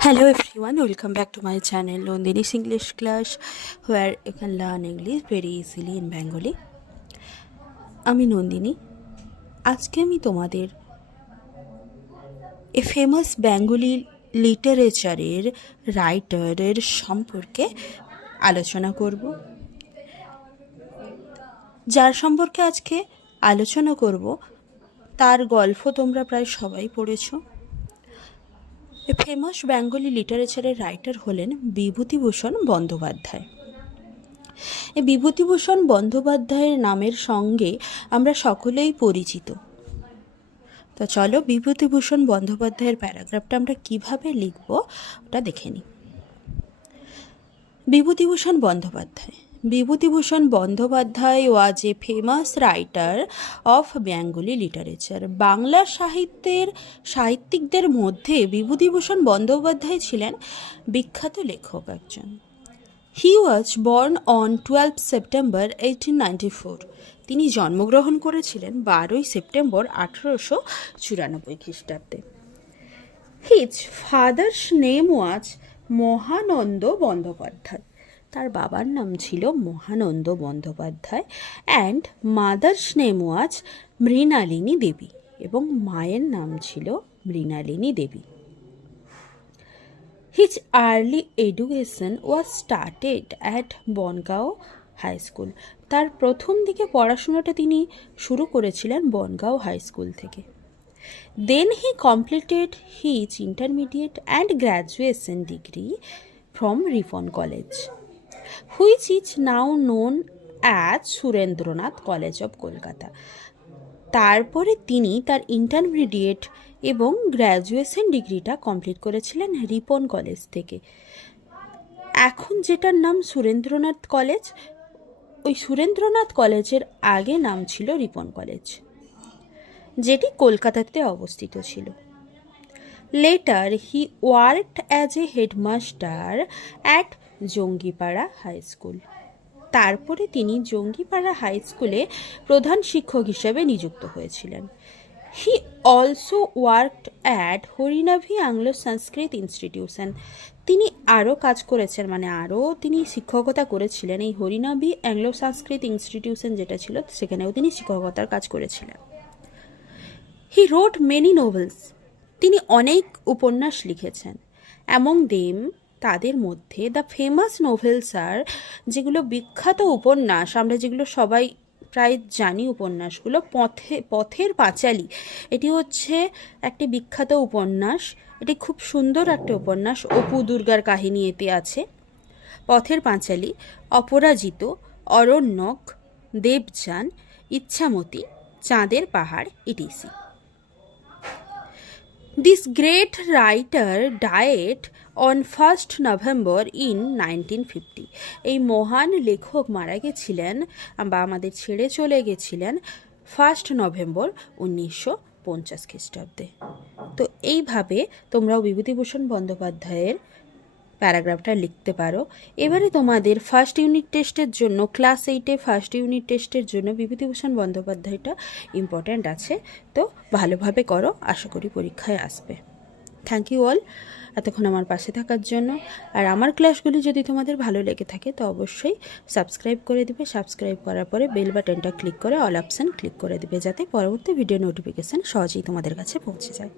Hello everyone, welcome back to my channel Nandini's English class where you can learn English very easily in Bengali. আমি নন্দিনী। আজকে আমি তোমাদের a famous Bengali লিটারেচারের রাইটারের সম্পর্কে আলোচনা করব। যার সম্পর্কে আজকে আলোচনা করব তার গল্প তোমরা প্রায় সবাই পড়েছো। এ ফেমাস বেঙ্গলি লিটারেচারের রাইটার হলেন বিভূতিভূষণ বন্দ্যোপাধ্যায়। এই বিভূতিভূষণ বন্দ্যোপাধ্যায়ের নামের সঙ্গে আমরা সকলেই পরিচিত। তো চলো বিভূতিভূষণ বন্দ্যোপাধ্যায়ের প্যারাগ্রাফটা আমরা কিভাবে লিখব ওটা দেখে নিই। Bibhutibhushan Bandyopadhyay. Bibhutibhushan Bandyopadhyay was a famous writer of Bengali literature. Bangla সাহিত্যিকদের মধ্যে বিভূতিভূষণ বন্দ্যোপাধ্যায় ছিলেন বিখ্যাত লেখক একজন। He was born on 12 September 1894। তিনি জন্মগ্রহণ করেছিলেন 12 সেপ্টেম্বর 1894 খ্রিস্টাব্দে। His father's name was Mahananda Bandyopadhyay. তার বাবার নাম ছিল Mahananda Bandyopadhyay and mother's name was Mrinalini Devi, এবং মায়ের নাম ছিল Mrinalini Devi. His early education was started at Bangaon high school. তার প্রথম দিকে পড়াশোনাটা তিনি শুরু করেছিলেন বনগাঁও হাই স্কুল থেকে। Then he completed his intermediate and graduation degree from Ripon College, which is now known as Surendranath College of Kolkata. তারপরে তিনি তার ইন্টারমিডিয়েট এবং গ্র্যাজুয়েশন ডিগ্রিটা কমপ্লিট করেছিলেন রিপন কলেজ থেকে। এখন যেটার নাম সুরেন্দ্রনাথ কলেজ, ওই সুরেন্দ্রনাথ কলেজের আগে নাম ছিল রিপন কলেজ, যেটি কলকাতাতে অবস্থিত ছিল। Later he worked as a headmaster at Jangipara high school. তারপরে তিনি জঙ্গিপাড়া হাই স্কুলে প্রধান শিক্ষক হিসেবে নিযুক্ত হয়েছিলেন। He also worked at Harinavi Anglo Sanskrit institution. তিনি আরও কাজ করেছেন, তিনি শিক্ষকতা করেছিলেন এই হরিনাভি অ্যাংলো সংস্কৃত ইনস্টিটিউশন যেটা ছিল, সেখানেও তিনি শিক্ষকতার কাজ করেছিলেন। হি রোট মেনি নোভেলস। তিনি অনেক উপন্যাস লিখেছেন। অ্যামং দেম, তাদের মধ্যে দ্য ফেমাস নোভেলস আর, যেগুলো বিখ্যাত উপন্যাস, আমরা যেগুলো সবাই প্রায় জানি উপন্যাসগুলো, পথের পাঁচালী। এটি হচ্ছে একটি বিখ্যাত উপন্যাস, এটি খুব সুন্দর একটা উপন্যাস। অপু দুর্গার কাহিনী এতে আছে। পথের পাঁচালী, অপরাজিত, অরণ্যক, দেবযান, ইচ্ছামতি, চাঁদের পাহাড়, etc. This great writer died on 1st November in 1950. এই মহান লেখক মারা গেছিলেন বা আমাদের ছেড়ে চলে গেছিলেন 1 নভেম্বর 1950 খ্রিস্টাব্দে। তো এইভাবে তোমরাও বিভূতিভূষণ বন্দ্যোপাধ্যায়ের প্যারাগ্রাফটা লিখতে পারো। এবারে তোমাদের ফার্স্ট ইউনিট টেস্টের জন্য, ক্লাস 8-এ ফার্স্ট ইউনিট টেস্টের জন্য বিভূতিভূষণ বন্দ্যোপাধ্যায়টা ইম্পর্ট্যান্ট আছে, তো ভালোভাবে করো, আশা করি পরীক্ষায় আসবে। থ্যাংক ইউ অল এতক্ষণ আমার পাশে থাকার জন্য। আর আমার ক্লাসগুলি যদি তোমাদের ভালো লেগে থাকে তো অবশ্যই সাবস্ক্রাইব করে দিবে। সাবস্ক্রাইব করার পরে বেল বাটনটা ক্লিক করে অল অপশান ক্লিক করে দিবে, যাতে পরবর্তী ভিডিও নোটিফিকেশান সহজেই তোমাদের কাছে পৌঁছে যায়।